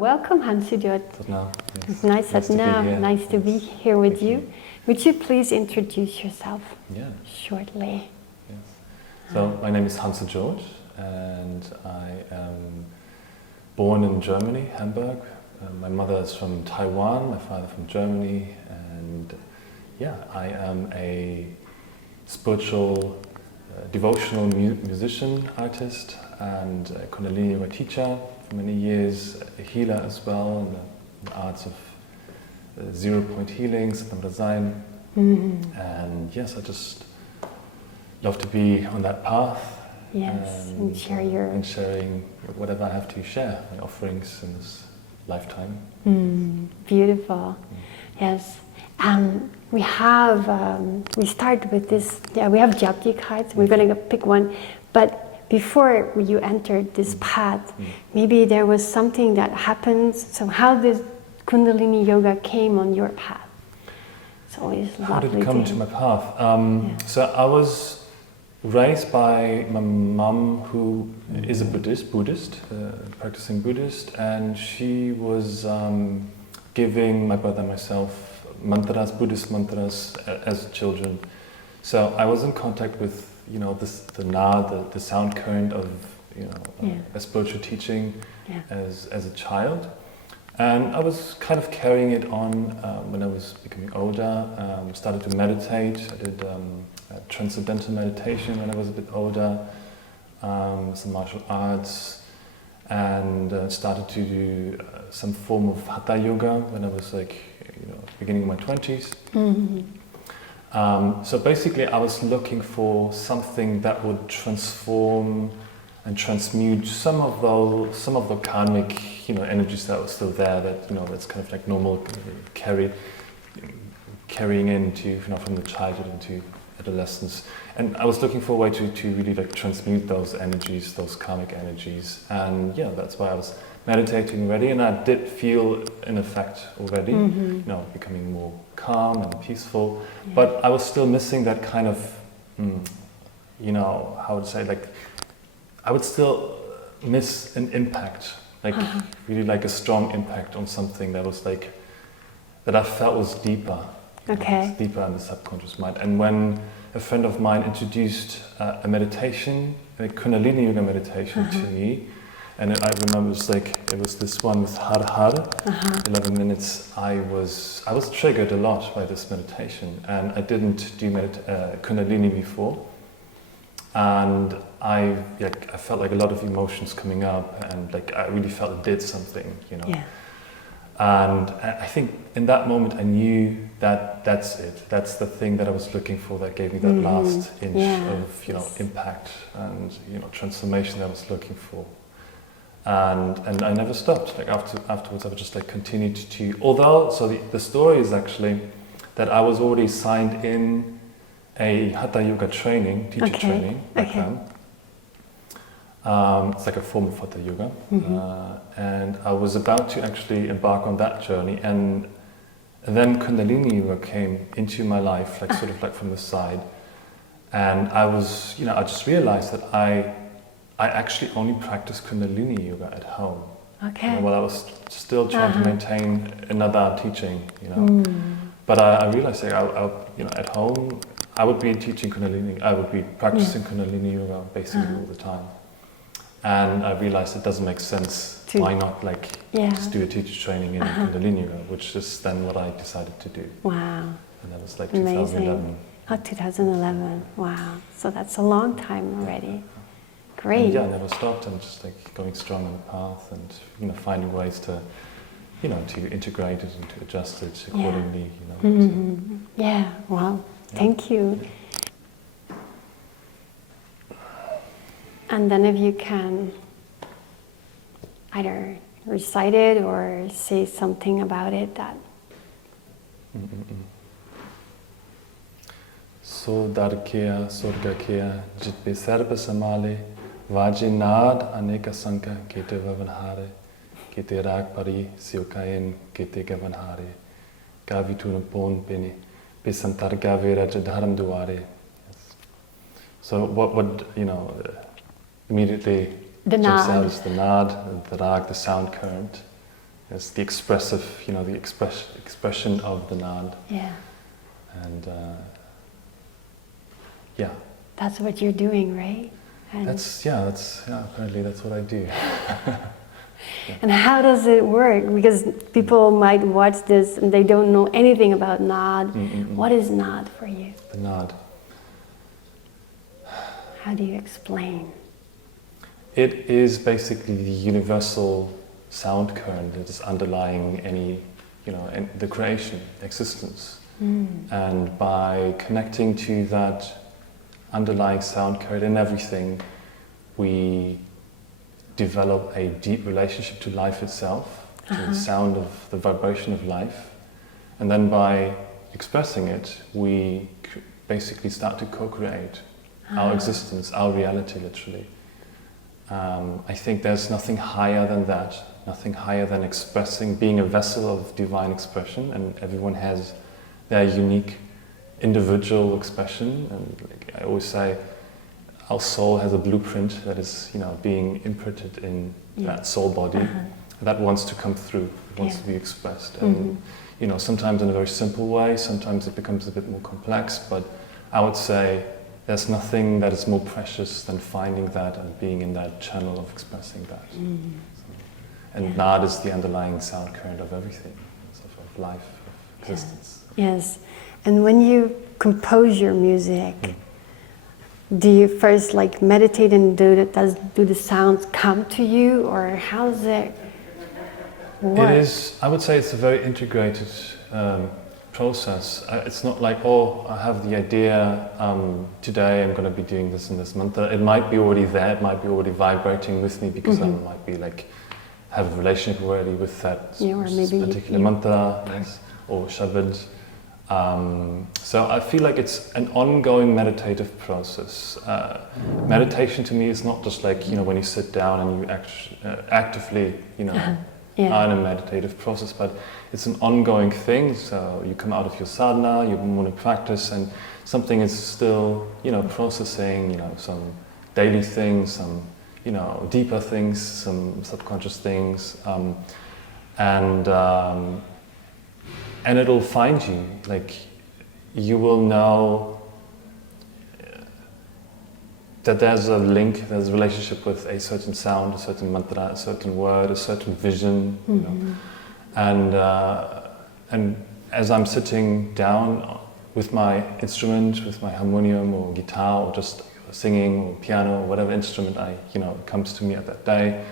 welcome Hansu Jot. It's nice to be here with you. Would you please introduce yourself shortly? Yes. So my name is Hansu Jot and I am born in Germany, Hamburg. My mother is from Taiwan, my father from Germany, and I am a spiritual, devotional musician, artist, and a Kundalini Yoga teacher for many years, a healer as well, in the arts of zero-point healing, Satnam. And yes, I just love to be on that path. Yes, and sharing whatever I have to share, my offerings in this lifetime. Beautiful. Yes. We start with this, we have Japji cards, we're going to pick one, but before you entered this path, maybe there was something that happened, so how did Kundalini Yoga came on your path? It's always lovely. How did it come to my path? So I was raised by my mum, who is a Buddhist, practicing Buddhist, and she was giving my brother and myself mantras, Buddhist mantras as children. So I was in contact with, the Naad, the sound current of, a spiritual teaching as a child. And I was kind of carrying it on when I was becoming older, started to meditate. I did transcendental meditation when I was a bit older, some martial arts, and started to do some form of Hatha yoga when I was beginning of my 20s. So basically I was looking for something that would transform and transmute some of the karmic energies that were still there, that that's kind of like normal carrying into from the childhood into adolescence. And I was looking for a way to really transmute those energies, those karmic energies, and that's why I was meditating already, and I did feel an effect already, becoming more calm and peaceful, but I was still missing that kind of, how would I say, I would still miss an impact, really a strong impact on something that was that I felt was deeper, deeper in the subconscious mind. And when a friend of mine introduced a meditation, a Kundalini Yoga meditation to me, and I remember it was this one with Har Har, 11 minutes. I was triggered a lot by this meditation, and I didn't do Kundalini before, and I felt a lot of emotions coming up, and I really felt it did something, And I think in that moment I knew that that's it. That's the thing that I was looking for, that gave me that last inch of impact and transformation that I was looking for. And I never stopped. Afterwards, I would just continued to. Although, so the story is actually that I was already signed in a Hatha Yoga teacher training back then. It's a form of Hatha Yoga, and I was about to actually embark on that journey, and then Kundalini Yoga came into my life, from the side, and I was, I just realized that I actually only practiced Kundalini Yoga at home. While I was still trying to maintain another teaching, But I realized at home, I would be teaching Kundalini, I would be practicing Kundalini Yoga basically all the time. And I realized it doesn't make sense. Why not just do a teacher training in Kundalini Yoga, which is then what I decided to do. Wow. And that was 2011. Oh, 2011. Wow. So that's a long time already. Great. And I never stopped. I'm just going strong on the path and finding ways to, to integrate it and to adjust it accordingly. Yeah. Wow. Thank you. And then if you can either recite it or say something about it that. So darkea sorgakea jitbe serba samale vaji Naad aneka sanka kete vavanhare kete Raag pari siokayen kete gavanhare gavituna pon bene besantar gavera jadharam duare. So what immediately the jumps Naad. out is the Naad, the Raag, the sound current, There's the expressive, the expression of the Naad. Yeah. And That's what you're doing, right? And apparently that's what I do. And how does it work? Because people might watch this and they don't know anything about Naad. What is Naad for you? The Naad. How do you explain? It is basically the universal sound current that is underlying any, the creation, existence. And by connecting to that underlying sound current in everything, we develop a deep relationship to life itself, to the sound of the vibration of life. And then by expressing it, we basically start to co-create our existence, our reality, literally. I think there's nothing higher than that, nothing higher than expressing, being a vessel of divine expression, and everyone has their unique individual expression. And like I always say, our soul has a blueprint that is, being imprinted in that soul body that wants to come through, wants to be expressed. And, sometimes in a very simple way, sometimes it becomes a bit more complex, but I would say there's nothing that is more precious than finding that and being in that channel of expressing that. And Naad is the underlying sound current of everything, of life, of existence. Yes. And when you compose your music, do you first meditate and do the sounds come to you, or how does it work? It is, I would say it's a very integrated process. It's not like, I have the idea, today I'm going to be doing this in this mantra. It might be already there, it might be already vibrating with me because I might be have a relationship already with that particular mantra, or shabad. So I feel like it's an ongoing meditative process. Meditation to me is not just when you sit down and you actively, are in a meditative process, but it's an ongoing thing. So you come out of your sadhana, you want to practice, and something is still, processing, some daily things, some, deeper things, some subconscious things, and it'll find you. You will know that there's a link, there's a relationship with a certain sound, a certain mantra, a certain word, a certain vision, And as I'm sitting down with my instrument, with my harmonium or guitar, or just singing or piano, or whatever instrument comes to me at that day,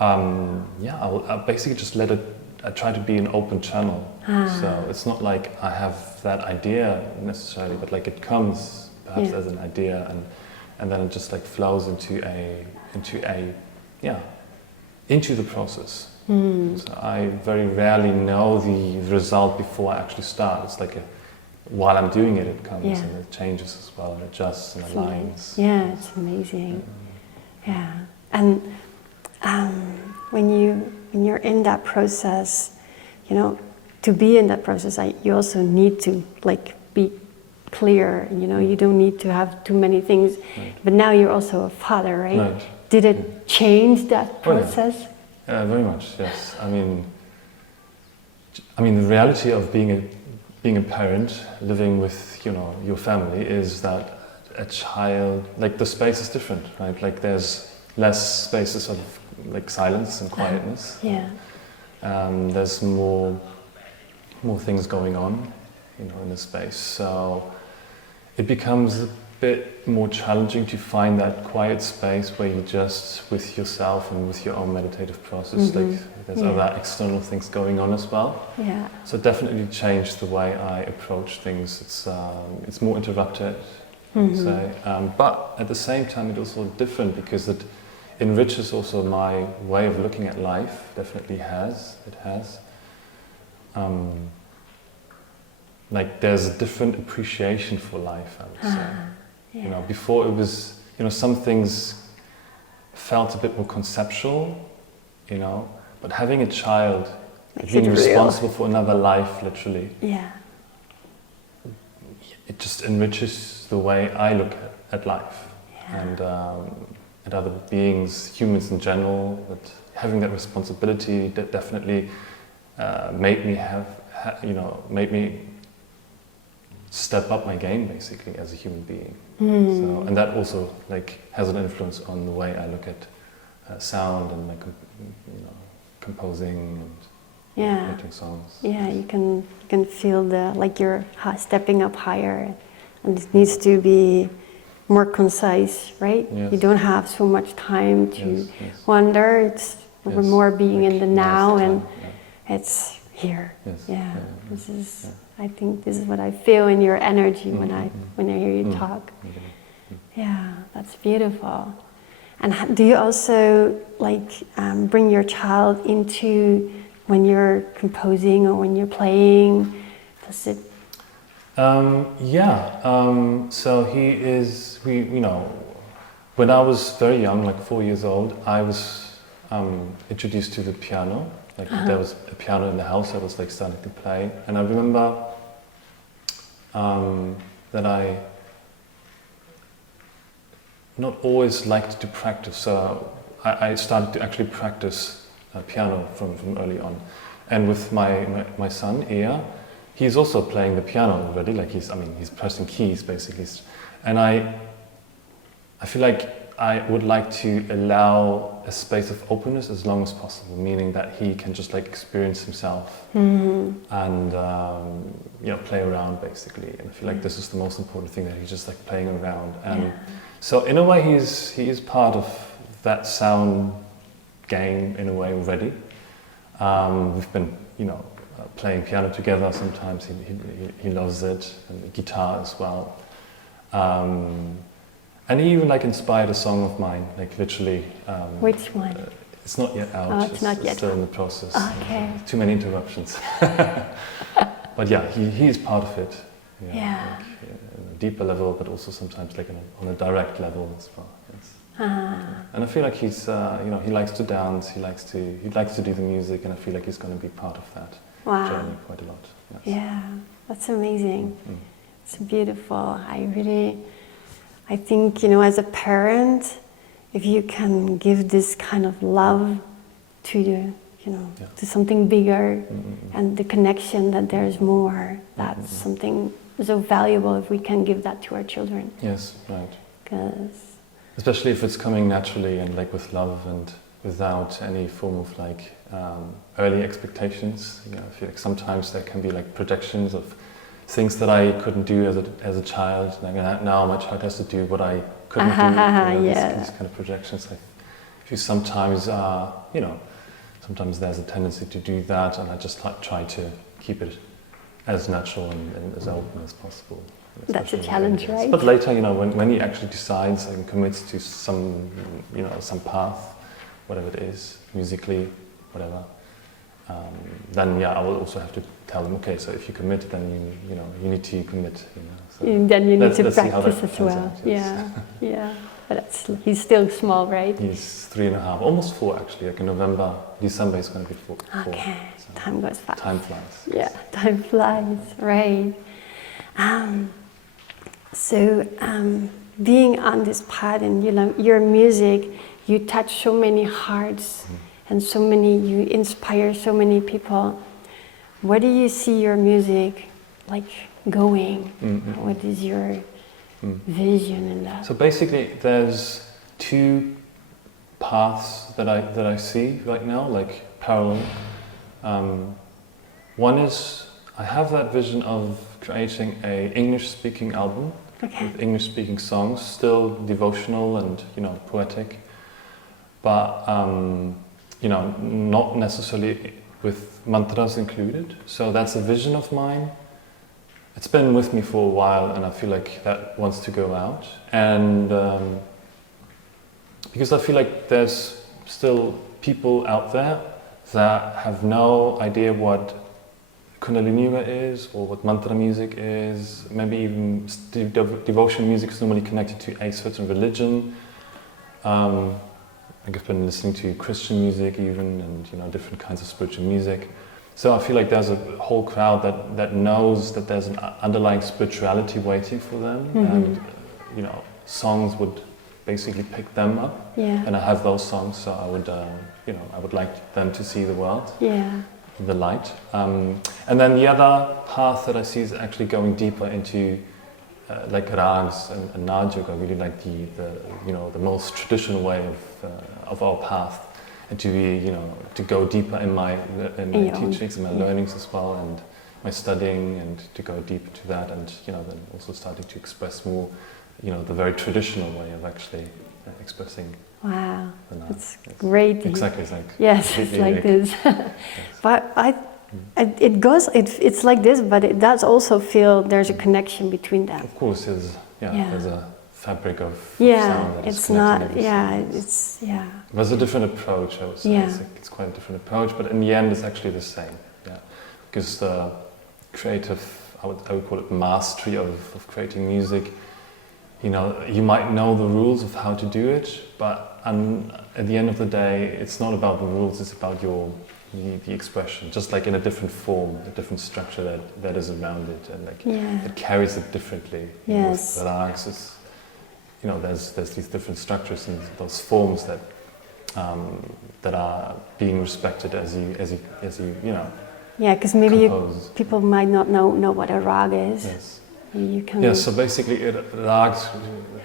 I'll basically just let it. I try to be an open channel. So it's not like I have that idea necessarily, but it comes perhaps as an idea, and then it just flows into the process. So I very rarely know the result before I actually start. It's while I'm doing it, it comes and it changes as well, and adjusts and aligns. Yeah, it's amazing. Yeah, and when you're in that process, to be in that process, you also need to be clear. You don't need to have too many things. Right. But now you're also a father, right? Right. Did it change that process? Yeah, very much. Yes. I mean, the reality of being a parent, living with your family, is that a child, the space is different, right? There's less spaces of silence and quietness. There's more things going on, in the space. So it becomes a bit more challenging to find that quiet space where you just with yourself and with your own meditative process. There's other external things going on as well. Yeah. So it definitely changed the way I approach things. It's more interrupted, I would say. But at the same time, it's also different because it enriches also my way of looking at life. Definitely has. It has. There's a different appreciation for life, I would say. Yeah. Before it was, some things felt a bit more conceptual, but having a child, being responsible for another life, literally, it just enriches the way I look at life and at other beings, humans in general. That having that responsibility that definitely made me made me step up my game basically as a human being. So, and that also like has an influence on the way I look at sound and like composing and making songs. Yeah, you can feel like you're stepping up higher, and it needs to be more concise, right? Yes. You don't have so much time to wander. It's more being in the now, and it's here. Yes. This is. I think this is what I feel in your energy when I hear you talk. Yeah, that's beautiful. And do you also like bring your child into when you're composing or when you're playing? Does it? So he is. When I was very young, like 4 years old, I was introduced to the piano. Like there was a piano in the house. I was like starting to play, and I remember that I not always liked to practice. So I started to actually practice piano from early on, and with my son Ea, he's also playing the piano already. Like he's pressing keys basically, and I feel like I would like to allow a space of openness as long as possible, meaning that he can just like experience himself and play around basically. And I feel like this is the most important thing, that he's just like playing around. And so in a way he is part of that sound game in a way already. We've been playing piano together sometimes. He loves it, and guitar as well. And he even like inspired a song of mine, like literally. Which one? It's not yet out. Oh, it's not yet. Still in the process. Okay. Too many interruptions. But yeah, he is part of it. Like, on a deeper level, but also sometimes like on a direct level as well. Yes. And I feel like he's, he likes to dance. He likes to do the music, and I feel like he's going to be part of that journey quite a lot. Yes. Yeah, that's amazing. It's beautiful. I think, as a parent, if you can give this kind of love to to something bigger, and the connection that there's more, that's something so valuable if we can give that to our children. Yes, right. Because especially if it's coming naturally and like with love and without any form of like early expectations. I feel like sometimes there can be like projections of things that I couldn't do as a child. Like now my child has to do what I couldn't do. These kind of projections. I feel sometimes, sometimes there's a tendency to do that, and I just try to keep it as natural and as open as possible. That's a challenge, right? But later, when he actually decides and commits to some path, whatever it is, musically, whatever, then I will also have to tell them, okay, so if you commit, then you need to commit. So then you need to practice as well. Out, yes. Yeah. But he's still small, right? He's 3.5, almost 4 actually. Like in December he's going to be 4. Okay, So time goes fast. Time flies. Yeah, time flies, right. Being on this path and your music, you touch so many hearts, and you inspire so many people. Where do you see your music like going? What is your vision in that? So basically there's 2 paths that I see right now, like parallel. One is I have that vision of creating a English-speaking album with English-speaking songs, still devotional and poetic, but not necessarily with mantras included. So that's a vision of mine. It's been with me for a while, and I feel like that wants to go out. And because I feel like there's still people out there that have no idea what Kundalini Yoga is, or what mantra music is. Maybe even devotional music is normally connected to a certain religion. I've been listening to Christian music even, and different kinds of spiritual music. So I feel like there's a whole crowd that knows that there's an underlying spirituality waiting for them, and songs would basically pick them up. Yeah. And I have those songs, so I would I would like them to see the world. Yeah. the light. And then the other path that I see is actually going deeper into like Raags and Naad yoga, really like the most traditional way of our path, and to be to go deeper in my teachings and my learnings as well, and my studying, and to go deeper to that, and then also starting to express more the very traditional way of actually expressing. Wow, the Naad. that's great. Exactly, it's like it's like this. But it's like this, but it does also feel there's a connection between them. Of course, there's a fabric of sound that it's is not. It was a different approach, I would say. It's quite a different approach, but in the end, it's actually the same. Yeah, because the creative, I would call it mastery of creating music. You might know the rules of how to do it, but at the end of the day, it's not about the rules. It's about the expression, just like in a different form, a different structure that is around it, and it carries it differently. Yes. With Raags, it's, there's these different structures and those forms that are being respected as you Yeah, because maybe people might not know what a Raag is. Yes. You can. Yeah. So basically, Raags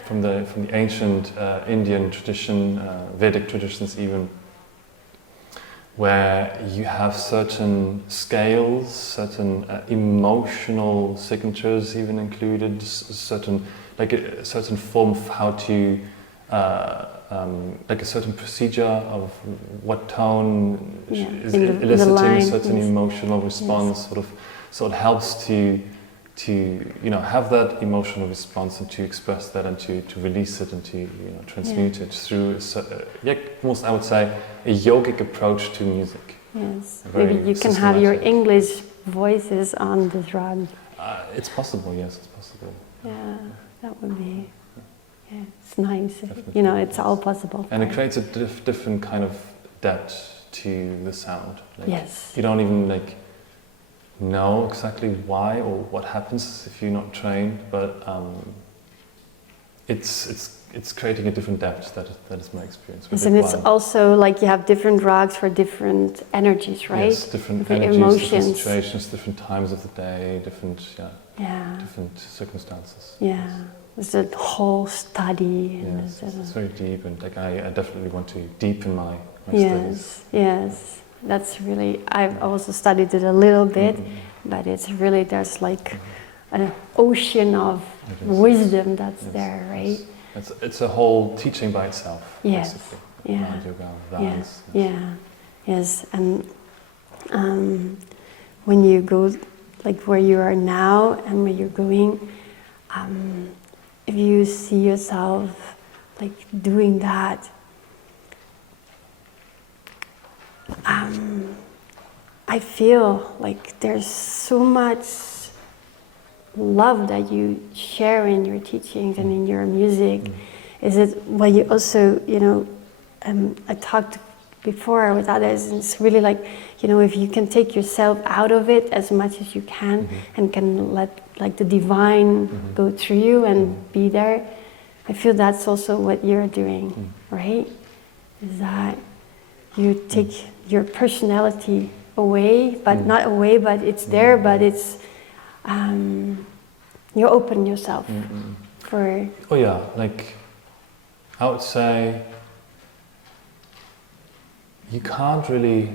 from the ancient Indian tradition, Vedic traditions even, where you have certain scales, certain emotional signatures even included, certain form of how to, like a certain procedure of what tone is eliciting a certain emotional response. So it helps to have that emotional response and to express that and to release it and to transmute it through almost, I would say, a yogic approach to music. Yes, maybe you can have your English voices on this Raag. It's possible, yes, it's possible. Yeah, that would be, it's nice. Definitely. It's all possible. And it creates a different kind of depth to the sound. Yes. You don't even know exactly why or what happens if you're not trained, but it's creating a different depth. That is my experience. Yes, and it's also like you have different Raags for different energies, right? Yes, different energies, emotions, different situations, different times of the day, different circumstances. Yeah, it's a whole study. Yes, it's very deep, and I definitely want to deepen my studies. Yes. That's really, I've also studied it a little bit, but it's really, there's like an ocean of wisdom that's there, right? It's a whole teaching by itself, basically. Yeah. Yoga, dance. Yes. And when you go, like where you are now and where you're going, if you see yourself like doing that, I feel like there's so much love that you share in your teachings and in your music. Is it, well, you also, I talked before with others, and it's really like, if you can take yourself out of it as much as you can, and can let like the divine go through you and be there, I feel that's also what you're doing, right? Is that you take your personality away, but not away, but it's there, but it's, you open yourself for... Oh yeah, like, I would say, you can't really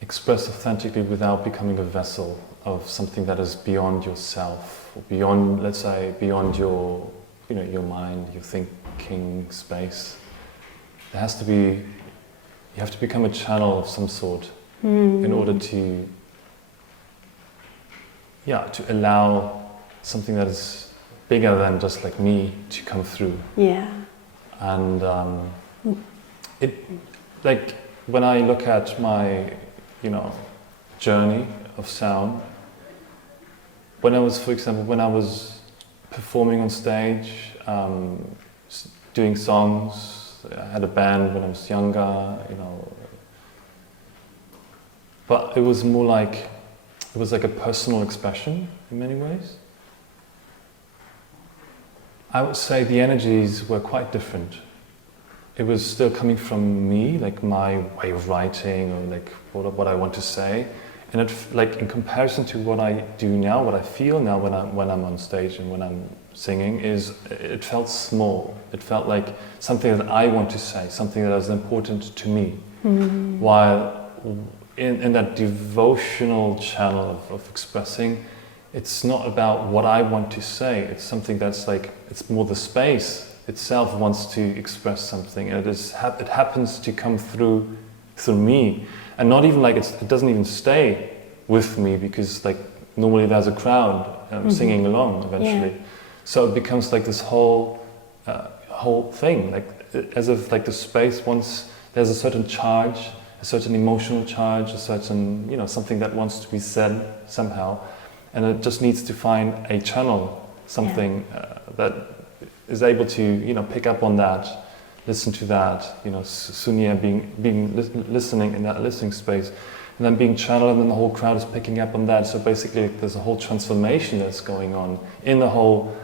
express authentically without becoming a vessel of something that is beyond yourself, or beyond, let's say, beyond your, your mind, your thinking space. There has to be, you have to become a channel of some sort in order to allow something that is bigger than just like me to come through. Yeah. And it, like, when I look at my, journey of sound, when I was, for example, when I was performing on stage, doing songs, I had a band when I was younger, but it was more like, it was like a personal expression in many ways. I would say the energies were quite different. it was still coming from me, like my way of writing or like what I want to say. And it, like in comparison to what I do now, what I feel now when I'm on stage and when I'm singing, it felt small. It felt like something that I want to say, something that is important to me. Mm-hmm. While in that devotional channel of expressing, it's not about what I want to say. It's something that's like, it's more the space itself wants to express something, and it happens to come through me, and not even like it doesn't even stay with me, because like normally there's a crowd singing along eventually. Yeah. So it becomes like this whole thing, like as if like the space wants, there's a certain charge, a certain emotional charge, a certain, you know, something that wants to be said somehow, and it just needs to find a channel, something that is able to, you know, pick up on that, listen to that, you know, Sunya being listening in that listening space, and then being channeled, and then the whole crowd is picking up on that. So basically there's a whole transformation that's going on in the whole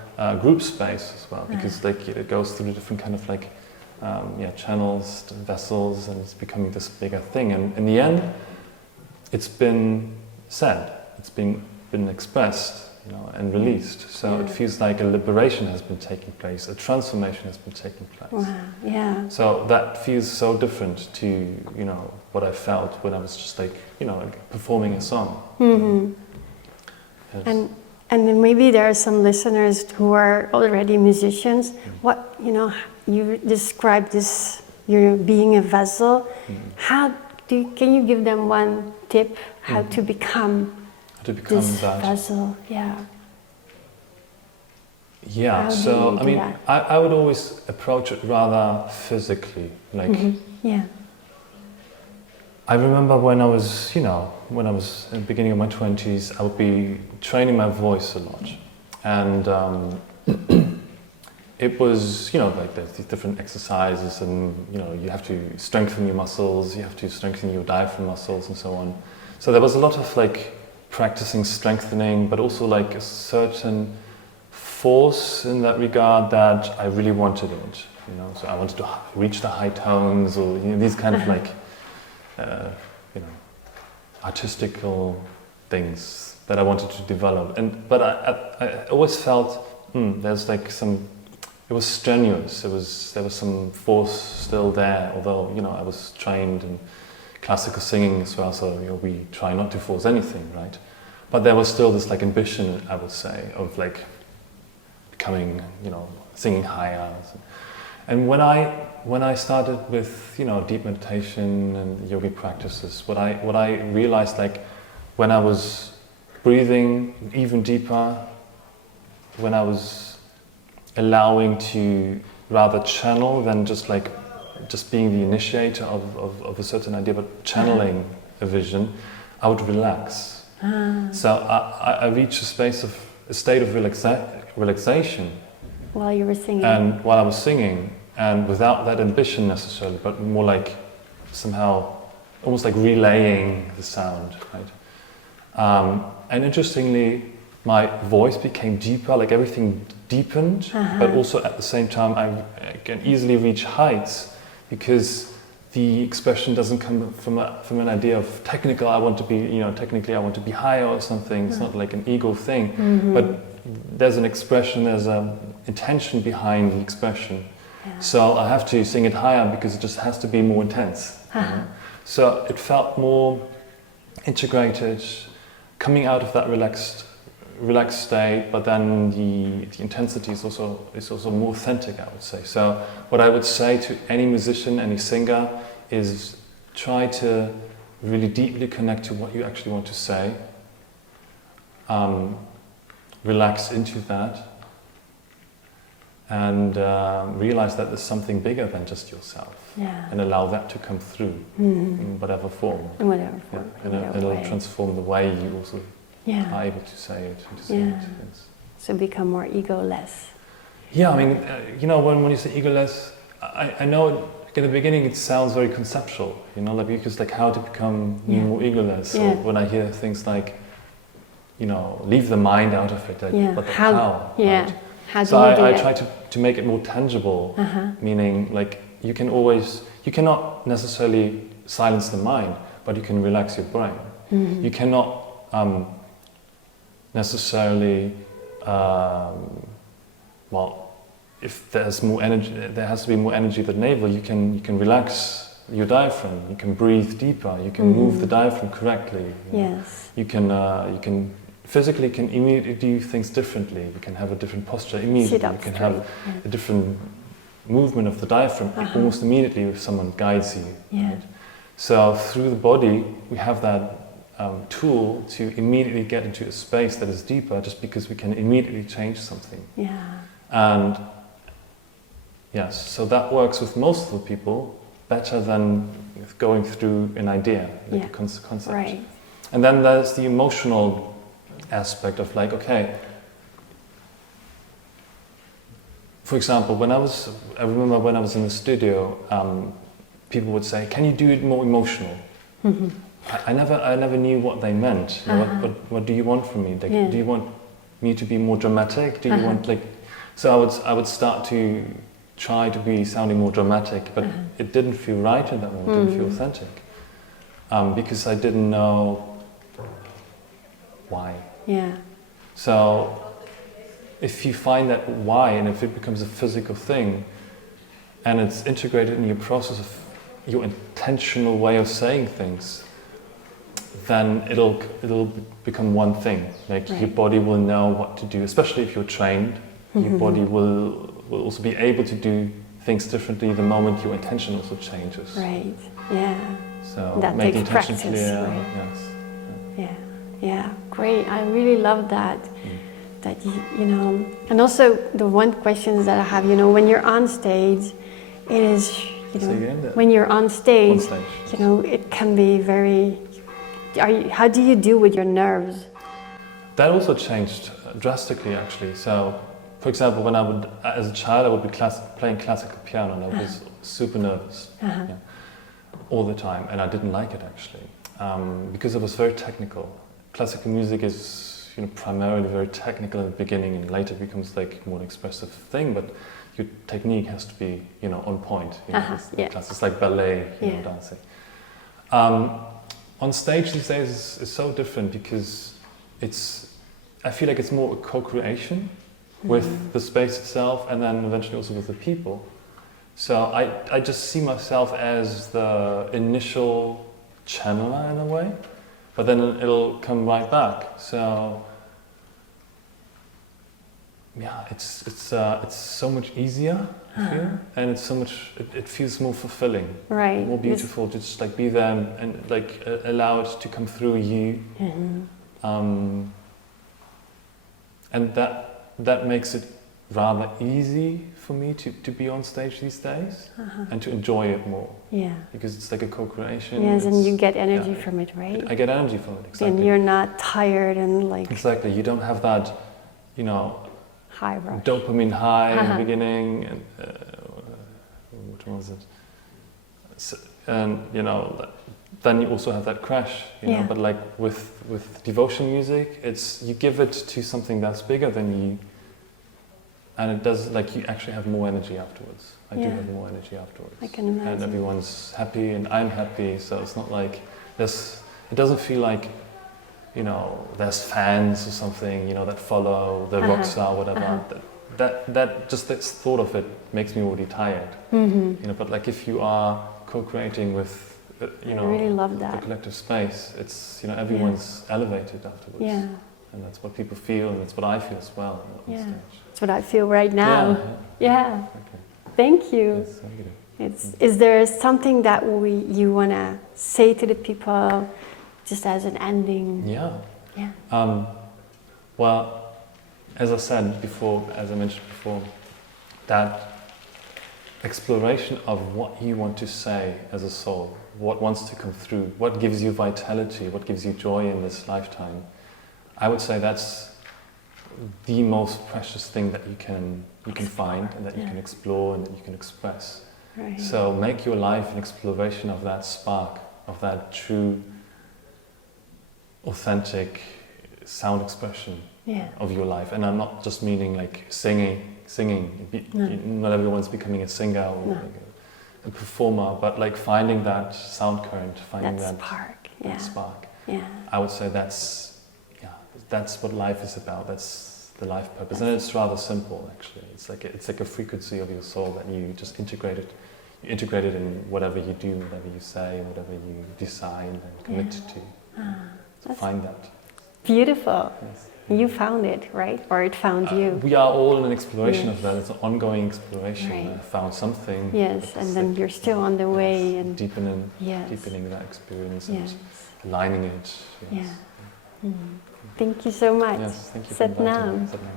group space as well, because like it goes through different kind of like channels, vessels, and it's becoming this bigger thing. And in the end, it's been said, it's been expressed, you know, and released. So it feels like a liberation has been taking place, a transformation has been taking place. Wow. Yeah. So that feels so different to, you know, what I felt when I was just like, you know, like performing a song. Mm-hmm. Yes. And then maybe there are some listeners who are already musicians. What, you know, you describe this, you know, being a vessel. How can you give them one tip how to become this that vessel? Yeah. Yeah, so I mean, I would always approach it rather physically, like. Yeah. I remember when I was, you know, when I was in the beginning of my 20s, I would be training my voice a lot, and it was, you know, like there's these different exercises, and you know, you have to strengthen your muscles, you have to strengthen your diaphragm muscles, and so on. So there was a lot of like practicing strengthening, but also like a certain force in that regard that I really wanted it, you know. So I wanted to reach the high tones, or you know, these kind of like, you know, artistical things that I wanted to develop. But I always felt there's like some. It was strenuous. There was some force still there, although, you know, I was trained in classical singing as well, so, you know, we try not to force anything, right? But there was still this like ambition, I would say, of like becoming, you know, singing higher. And when I started with, you know, deep meditation and yogi practices, what I realized, like when I was breathing even deeper, when I was allowing to rather channel than just being the initiator of a certain idea, but channeling a vision, I would relax. So I reached a state of relaxation while you were singing. And while I was singing, and without that ambition necessarily, but more like somehow almost like relaying the sound, right? And interestingly, my voice became deeper, like everything deepened, but also at the same time I can easily reach heights, because the expression doesn't come from an idea of technically I want to be higher or something. It's not like an ego thing, but there's an expression, there's an intention behind the expression. So I have to sing it higher because it just has to be more intense. You know? So it felt more integrated, coming out of that relaxed state, but then the intensity is also more authentic, I would say. So what I would say to any musician, any singer, is try to really deeply connect to what you actually want to say. Relax into that, and realize that there's something bigger than just yourself, and allow that to come through in whatever form. In whatever form. And it'll transform the way you also are able to say it and to sing it. Yes. So become more ego-less. Yeah, I mean, you know, when you say ego-less, I know in the beginning it sounds very conceptual, you know, like because like how to become more ego-less. So when I hear things like, you know, leave the mind out of it, like, but how? Yeah. Right? How do so you do I it? try to make it more tangible, meaning like you cannot necessarily silence the mind, but you can relax your brain. Mm-hmm. You cannot necessarily, if there's more energy, there has to be more energy at the navel. You can relax your diaphragm. You can breathe deeper. You can move the diaphragm correctly. Yes. You can physically immediately do things differently. You can have a different posture immediately. Sit up You can straight. have a different movement of the diaphragm almost immediately if someone guides you. Yeah. Right? So through the body, we have that tool to immediately get into a space that is deeper, just because we can immediately change something. Yeah. And yes, so that works with most of the people better than going through an idea, like a concept. Right. And then there's the emotional aspect of like, okay, for example, I remember when I was in the studio, people would say, "Can you do it more emotional?" Mm-hmm. I never knew what they meant. You know, what do you want from me? Like, do you want me to be more dramatic? Do you want like? So I would start to try to be sounding more dramatic, but it didn't feel right at that moment. It didn't feel authentic, because I didn't know why. Yeah. So if you find that why, and if it becomes a physical thing, and it's integrated in your process of your intentional way of saying things, then it'll become one thing. Like your body will know what to do, especially if you're trained. Your body will also be able to do things differently the moment your intention also changes. Right. Yeah. So that make takes intention practice, clear. right? Yes. Yeah. Yeah. Great. I really love that. That you know, and also the one question that I have, you know, when you're on stage, it is, you know, when you're on stage, you know, it can be very. How do you deal with your nerves? That also changed drastically, actually. So, for example, when as a child, I would be playing classical piano, and I was super nervous all the time, and I didn't like it actually, because it was very technical. Classical music is, you know, primarily very technical in the beginning, and later becomes like more an expressive thing. But your technique has to be, you know, on point. You know, it's like ballet, you know, dancing. On stage these days is so different because I feel like it's more a co-creation with the space itself, and then eventually also with the people. So I just see myself as the initial channeler in a way, but then it'll come right back. So yeah, it's so much easier, I feel, and it's so much. It feels more fulfilling, right? More beautiful to just like be there and like allow it to come through you, and that makes it rather easy for me to be on stage these days and to enjoy it more. Yeah, because it's like a co-creation. Yes, and you get energy from it, right? I get energy from it, exactly. And you're not tired and like. Exactly, you don't have that, you know. High rush. Dopamine high in the beginning, and what was it? So, and you know, then you also have that crash, you know. But like with devotion music, it's you give it to something that's bigger than you, and it does like you actually have more energy afterwards. I do have more energy afterwards. I can imagine. And everyone's happy, and I'm happy. So it's not like this. It doesn't feel like, you know, there's fans or something, you know, that follow the rock star, whatever. That just this thought of it makes me already tired. You know, but like if you are co-creating with, you know, I really love that. the collective space, it's, you know, everyone's elevated afterwards. Yeah. And that's what people feel, and that's what I feel as well on stage. That's what I feel right now. Yeah. Okay. Thank you. Yes, is there something that you want to say to the people? Just as an ending. Well, as I mentioned before, that exploration of what you want to say as a soul, what wants to come through, what gives you vitality, what gives you joy in this lifetime, I would say that's the most precious thing that you can find, and that you can explore, and that you can express. Right. So make your life an exploration of that spark, of that true, authentic sound expression of your life. And I'm not just meaning like singing. Not everyone's becoming a singer or a performer, but like finding that sound current, finding that spark. Yeah. I would say that's what life is about. That's the life purpose, and it's rather simple actually. It's like a frequency of your soul that you just integrate it. You integrate it in whatever you do, whatever you say, whatever you decide and commit to. Find that. Beautiful. Yes. You found it, right? Or it found you. We are all in an exploration of that. It's an ongoing exploration. Right. I found something. Yes, and then you're still on the way and deepening that experience and aligning it. Yes. Yeah. Thank you so much. Yes, thank you. Sat Nam. Sat Nam.